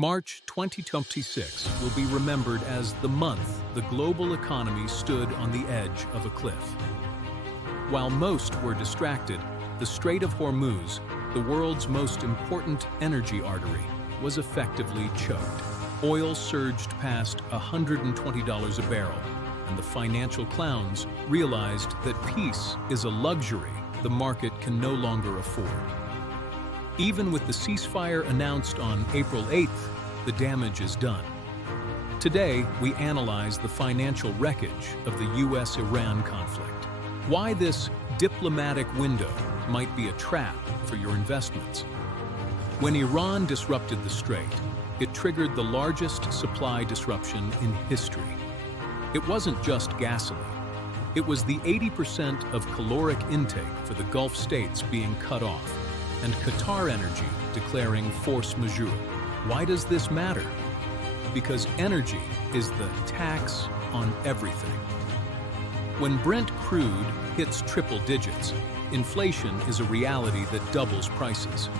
March 2026 will be remembered as the month the global economy stood on the edge of a cliff. While most were distracted, the Strait of Hormuz, the world's most important energy artery, was effectively choked. Oil surged past $120 a barrel, and the financial clowns realized that peace is a luxury the market can no longer afford. Even with the ceasefire announced on April 8th, the damage is done. Today, we analyze the financial wreckage of the US-Iran conflict. Why this diplomatic window might be a trap for your investments. When Iran disrupted the strait, it triggered the largest supply disruption in history. It wasn't just gasoline. It was the 80% of caloric intake for the Gulf states being cut off, and Qatar Energy declaring force majeure. Why does this matter? Because energy is the tax on everything. When Brent crude hits triple digits, inflation is a reality that doubles prices.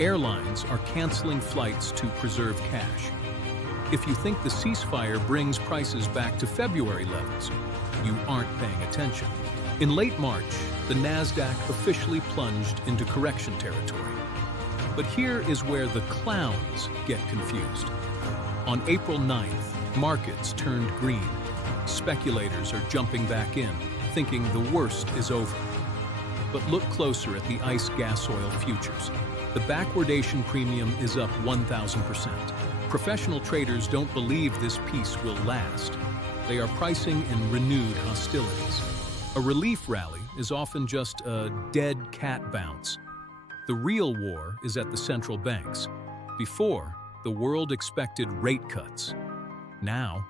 Airlines are canceling flights to preserve cash. If you think the ceasefire brings prices back to February levels, you aren't paying attention. In late March, the Nasdaq officially plunged into correction territory. But here is where the clowns get confused. On April 9th, markets turned green. Speculators are jumping back in, thinking the worst is over. But look closer at the ICE gas oil futures. The backwardation premium is up 1,000%. Professional traders don't believe this peace will last. They are pricing in renewed hostilities. A relief rally is often just a dead cat bounce. The real war is at the central banks. Before, the world expected rate cuts. Now,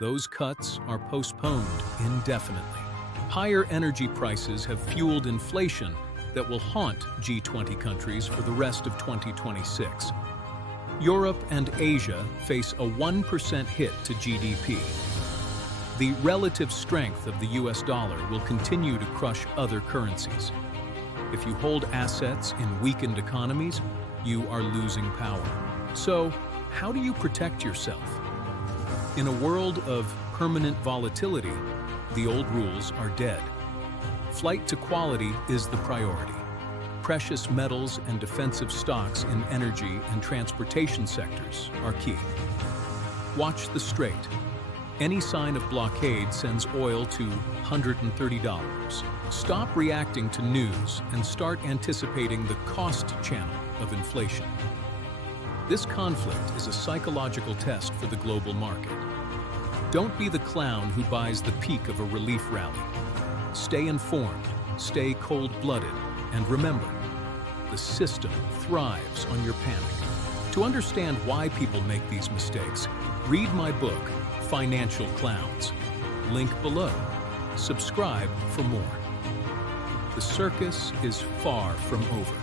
those cuts are postponed indefinitely. Higher energy prices have fueled inflation that will haunt G20 countries for the rest of 2026. Europe and Asia face a 1% hit to GDP. The relative strength of the US dollar will continue to crush other currencies. If you hold assets in weakened economies, you are losing power. So, how do you protect yourself? In a world of permanent volatility, the old rules are dead. Flight to quality is the priority. Precious metals and defensive stocks in energy and transportation sectors are key. Watch the strait. Any sign of blockade sends oil to $130. Stop reacting to news and start anticipating the cost channel of inflation. This conflict is a psychological test for the global market. Don't be the clown who buys the peak of a relief rally. Stay informed, stay cold-blooded, and remember, the system thrives on your panic. To understand why people make these mistakes, read my book, Financial Clowns. Link below. Subscribe for more. The circus is far from over.